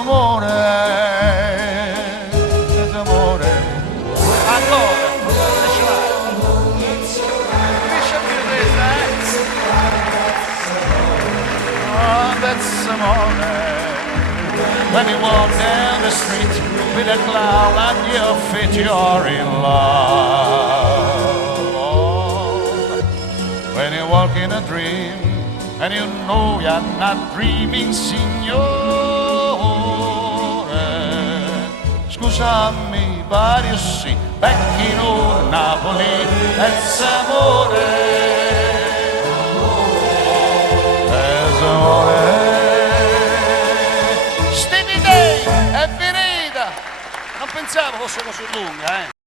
Amore, amore, ancora, oh, that's amore. When you walk down the street with a clown at your feet, you're in love. When you walk in a dream and you know you're not dreaming, signore. Scusami, but you see, back in old Napoli, that's amore. That's amore. Stevie Day è finita! Non pensavo fosse così lunga,